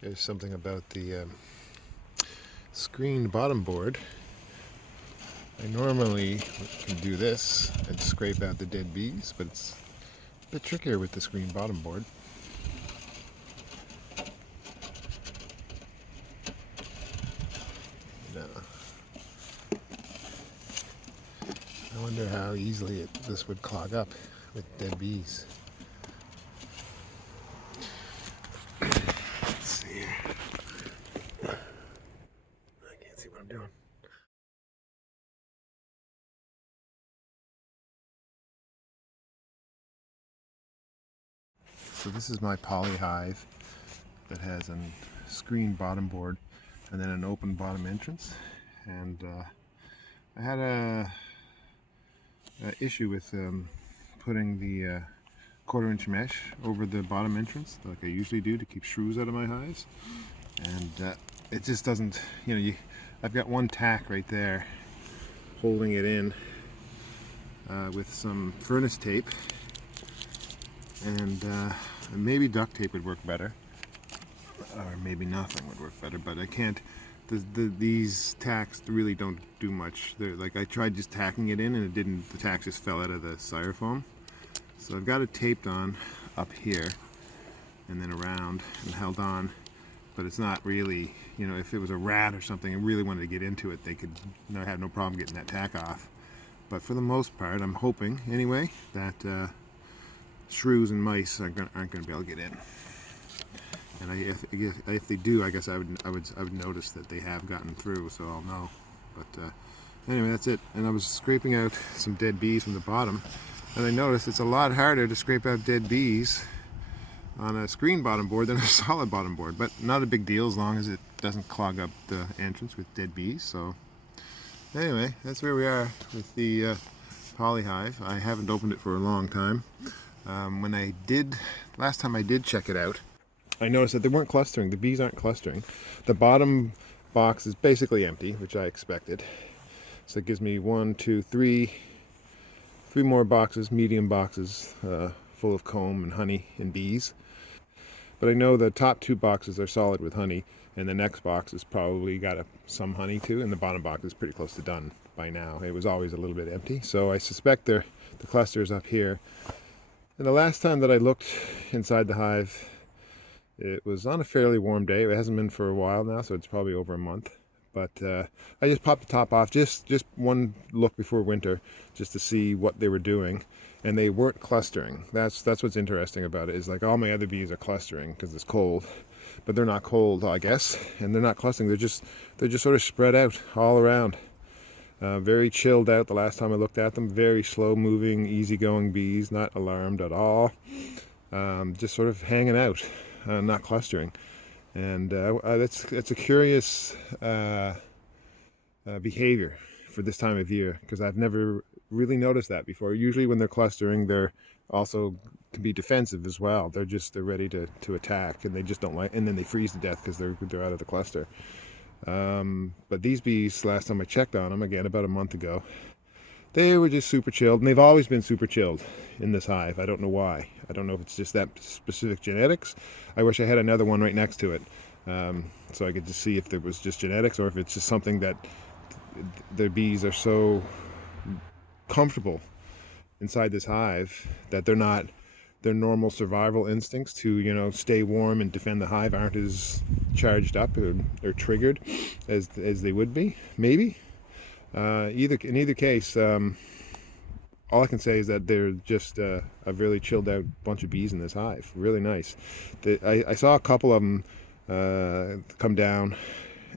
There's something about the screened bottom board. I normally can do this and scrape out the dead bees, but it's a bit trickier with the screened bottom board. No. I wonder how easily this would clog up with dead bees. Let's see here. I can't see what I'm doing. So this is my poly hive that has a screened bottom board and then an open bottom entrance. And I had a issue with putting the 1/4 inch mesh over the bottom entrance like I usually do to keep shrews out of my hives. And it just doesn't, I've got one tack right there holding it in with some furnace tape, and maybe duct tape would work better, or maybe nothing would work better, but I can't. These tacks really don't do much. They're like, I tried just tacking it in and it didn't, the tack just fell out of the styrofoam. So I've got it taped on up here and then around and held on, but it's not really, if it was a rat or something and really wanted to get into it, they could have no problem getting that tack off. But for the most part, I'm hoping anyway that shrews and mice aren't going to be able to get in. And if they do, I guess I would notice that they have gotten through, so I'll know. But anyway, that's it. And I was scraping out some dead bees from the bottom, and I noticed it's a lot harder to scrape out dead bees on a screen bottom board than a solid bottom board. But not a big deal as long as it doesn't clog up the entrance with dead bees. So anyway, that's where we are with the poly hive. I haven't opened it for a long time. Last time I did check it out, I noticed that they weren't clustering. The bees aren't clustering. The bottom box is basically empty, which I expected. So it gives me 1, 2, 3 more boxes, medium boxes, full of comb and honey and bees. But I know the top 2 boxes are solid with honey, and the next box has probably got some honey too, and the bottom box is pretty close to done by now. It was always a little bit empty, so I suspect the cluster is up here. And the last time that I looked inside the hive, it was on a fairly warm day. It hasn't been for a while now, so it's probably over a month. But I just popped the top off, just one look before winter, just to see what they were doing, and they weren't clustering. That's what's interesting about it. Is like all my other bees are clustering because it's cold, but they're not cold, I guess, and they're not clustering. They're just sort of spread out all around. Very chilled out the last time I looked at them. Very slow moving, easygoing bees, not alarmed at all. Just sort of hanging out. Not clustering, and it's a curious behavior for this time of year, because I've never really noticed that before. Usually when they're clustering, they're also can be defensive as well. They're ready to attack, and they just don't like, and then they freeze to death because they're out of the cluster. But these bees, last time I checked on them, again about a month ago, they were just super chilled, and they've always been super chilled in this hive. I don't know why. I don't know if it's just that specific genetics. I wish I had another one right next to it, so I could just see if there was just genetics, or if it's just something that the bees are so comfortable inside this hive that their normal survival instincts to stay warm and defend the hive aren't as charged up or triggered as they would be, maybe. In either case, all I can say is that they're just a really chilled out bunch of bees in this hive. Really nice. I saw a couple of them come down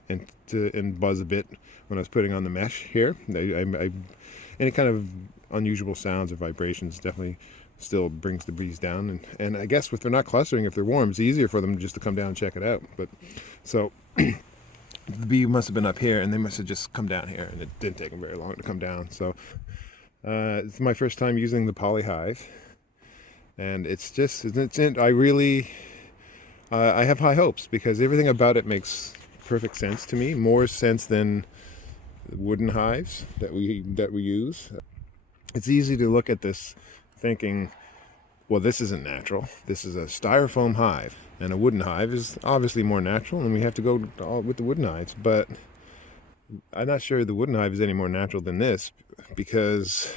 and buzz a bit when I was putting on the mesh here. Any kind of unusual sounds or vibrations definitely still brings the bees down. And I guess if they're not clustering, if they're warm, it's easier for them just to come down and check it out. But so the bee must have been up here, and they must have just come down here, and it didn't take them very long to come down. So it's my first time using the poly hive, and I have high hopes, because everything about it makes perfect sense to me, more sense than wooden hives that we use. It's easy to look at this thinking, Well, this isn't natural. This is a styrofoam hive. And a wooden hive is obviously more natural, and we have to go all with the wooden hives. But I'm not sure the wooden hive is any more natural than this, because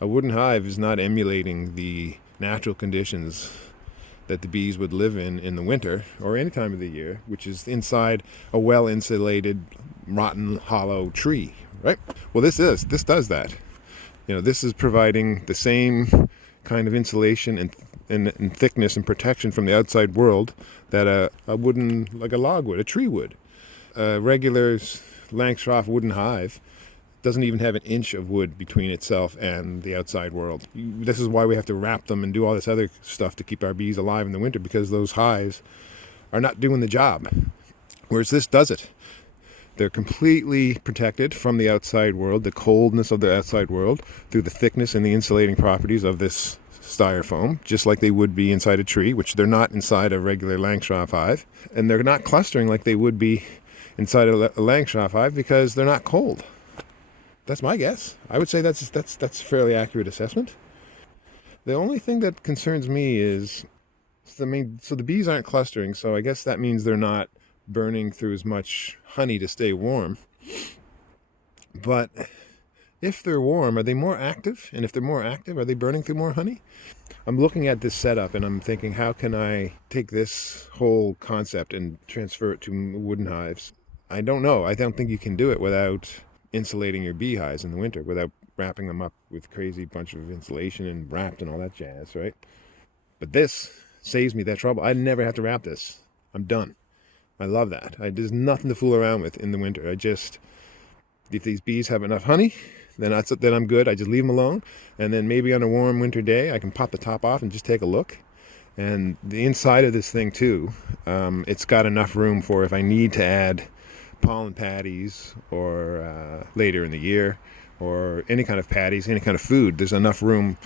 a wooden hive is not emulating the natural conditions that the bees would live in the winter or any time of the year, which is inside a well-insulated, rotten, hollow tree, right? Well, this does that. This is providing the same kind of insulation and thickness and protection from the outside world that a wooden, like a log would, a tree would. A regular Langstroth wooden hive doesn't even have an inch of wood between itself and the outside world. This is why we have to wrap them and do all this other stuff to keep our bees alive in the winter, because those hives are not doing the job. Whereas this does it. They're completely protected from the outside world, the coldness of the outside world, through the thickness and the insulating properties of this styrofoam, just like they would be inside a tree, which they're not inside a regular Langstroth hive. And they're not clustering like they would be inside a Langstroth hive because they're not cold. That's my guess. I would say that's a fairly accurate assessment. The only thing that concerns me is, so the bees aren't clustering, so I guess that means they're not burning through as much honey to stay warm. But if they're warm, are they more active? And if they're more active, are they burning through more honey? I'm looking at this setup and I'm thinking, how can I take this whole concept and transfer it to wooden hives? I don't know. I don't think you can do it without insulating your beehives in the winter, without wrapping them up with crazy bunch of insulation and wrapped and all that jazz, right? But this saves me that trouble. I never have to wrap this. I'm done. I love that. There's nothing to fool around with in the winter. If these bees have enough honey, then I'm good. I just leave them alone. And then maybe on a warm winter day, I can pop the top off and just take a look. And the inside of this thing too, it's got enough room for if I need to add pollen patties or later in the year, or any kind of patties, any kind of food. There's enough room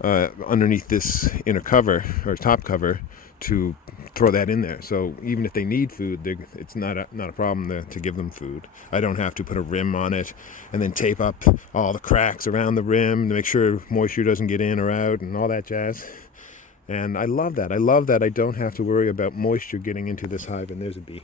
underneath this inner cover or top cover to throw that in there. So even if they need food, it's not a problem to give them food. I don't have to put a rim on it and then tape up all the cracks around the rim to make sure moisture doesn't get in or out and all that jazz. And I love that. I don't have to worry about moisture getting into this hive. And there's a bee.